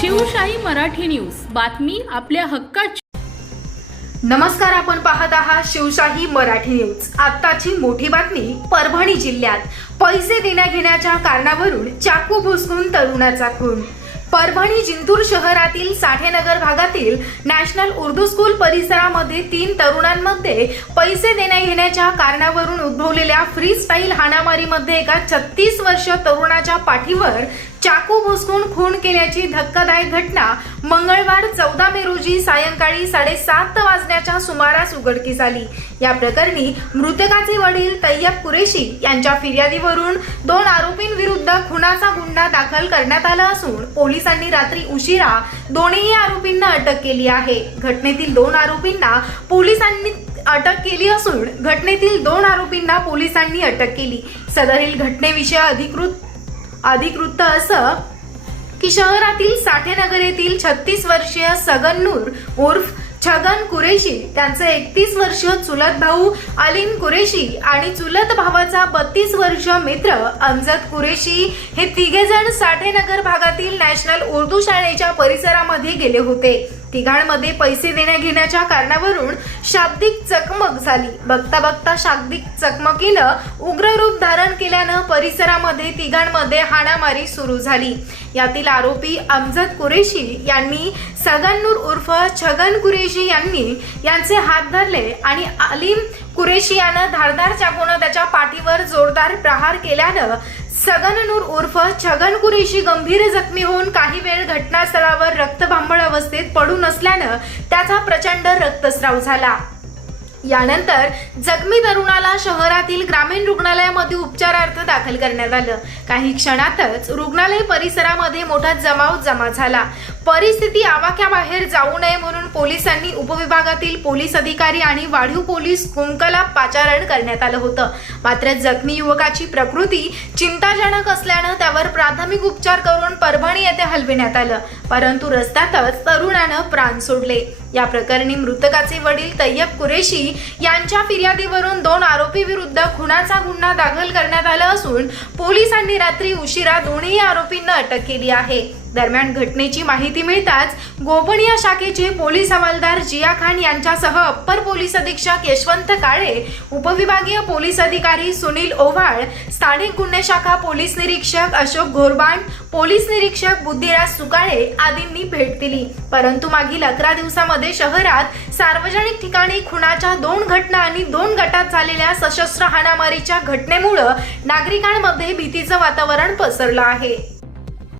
Shivshahi Marathi news. बातमी आपल्या हक्काची. नमस्कार आपण पाहत आहात शिवशाही मराठी न्यूज. आत्ताची मोठी बातमी परभणी जिल्ह्यात. पैसे देण्याघेण्याच्या कारणावरून चाकू भुसकून तरुणाचा खून. परभणी जिंतूर शहरातील साठेनगर भागातील नॅशनल उर्दू स्कूल परिसरामध्ये तीन तरुणांमध्ये पैसे देण्या घेण्याच्या कारणावरून उद्भवलेल्या फ्री स्टाईल हाणामारीमध्ये एका छत्तीस वर्ष तरुणाच्या पाठीवर चाकू भुसकून खून केल्याची धक्कादायक घटना मंगळवार चौदा मे रोजी सायंकाळी साडेसात वाजण्याच्या सुमारास उघडकीस आली. या प्रकरणी मृतकाचे वडील तय्यब कुरेशी यांच्या फिर्यादीवरून दोन आरोपींविरुद्ध खुनाचा गुन्हा दाखल करण्यात आला असून पोलिसांनी रात्री उशिरा दोन्ही आरोपींना अटक केली आहे. घटनेतील दोन आरोपींना पोलिसांनी अटक केली असून घटनेतील दोन आरोपींना पोलिसांनी अटक केली. सदरील घटनेविषयी अधिकृत अधिकृत असं की शहरातील साठेनगर येथील छत्तीस वर्षीय सगनूर उर्फ छगन कुरेशी त्यांचे एकतीस वर्ष चुलत भाऊ अलीम कुरेशी आणि चुलत भावाचा बत्तीस वर्ष मित्र अमजद कुरेशी हे तिघे जण साठेनगर भागातील नॅशनल उर्दू शाळेच्या परिसरामध्ये गेले होते. तिघांमध्ये पैसे देण्या घेण्याच्या कारणावरून शाब्दिक चकमक झाली. बघता बघता शाब्दिक चकमकीनं उग्र रूप धारण केल्यानं परिसरामध्ये तिघांमध्ये हाणामारी सुरू झाली. यातील आरोपी अमजद कुरेशी यांनी सगनूर उर्फ छगन कुरेशी यांनी यांचे हात धरले आणि अलीम कुरेशी यानं धारदार चाकून त्याच्या पाठीवर जोरदार प्रहार केल्यानं सगननूर उर्फ छगन कुरेशी गंभीर जखमी होऊन काही वेळ घटनास्थळावर रक्तभांबळ अवस्थेत पडून असल्यानं त्याचा प्रचंड रक्तस्राव झाला. यानंतर जखमी तरुणाला शहरातील ग्रामीण रुग्णालयामध्ये उपचारार्थ दाखल करण्यात आलं. काही क्षणातच रुग्णालय परिसरामध्ये मोठा जमाव जमा झाला. परिस्थिती आवाक्याबाहेर जाऊ नये म्हणून पोलिसांनी उपविभागातील पोलीस अधिकारी आणि वाढीव पोलीस कुंकला पाचारण करण्यात आलं होतं. मात्र जखमी युवकाची प्रकृती चिंताजनक असल्यानं त्यावर प्राथमिक उपचार करून परभणी येथे हलविण्यात आलं. परंतु रस्त्यातच तरुणानं प्राण सोडले. या प्रकरणी मृतकाचे वडील तय्यब कुरेशी यांच्या फिर्यादीवरून दोन आरोपी विरुद्ध खुनाचा गुन्हा दाखल करण्यात आला असून पोलिसांनी रात्री उशिरा दोन्ही आरोपींना अटक केली आहे. दरम्यान घटनेची माहिती मिळताच गोपनीय शाखेचे पोलीस हवालदार जिया खान यांच्यासह अप्पर पोलीस अधीक्षक यशवंत काळे उपविभागीय पोलीस अधिकारी सुनील ओव्हाळ स्थानिक गुन्हे शाखा पोलीस निरीक्षक अशोक घोरबाण पोलीस निरीक्षक बुद्धिराज सुकाळे आदींनी भेट दिली. परंतु मागील अकरा दिवसामध्ये शहरात सार्वजनिक ठिकाणी खुनाच्या दोन घटना आणि दोन गटात झालेल्या सशस्त्र हाणामारीच्या घटनेमुळं नागरिकांमध्ये भीतीचं वातावरण पसरलं आहे.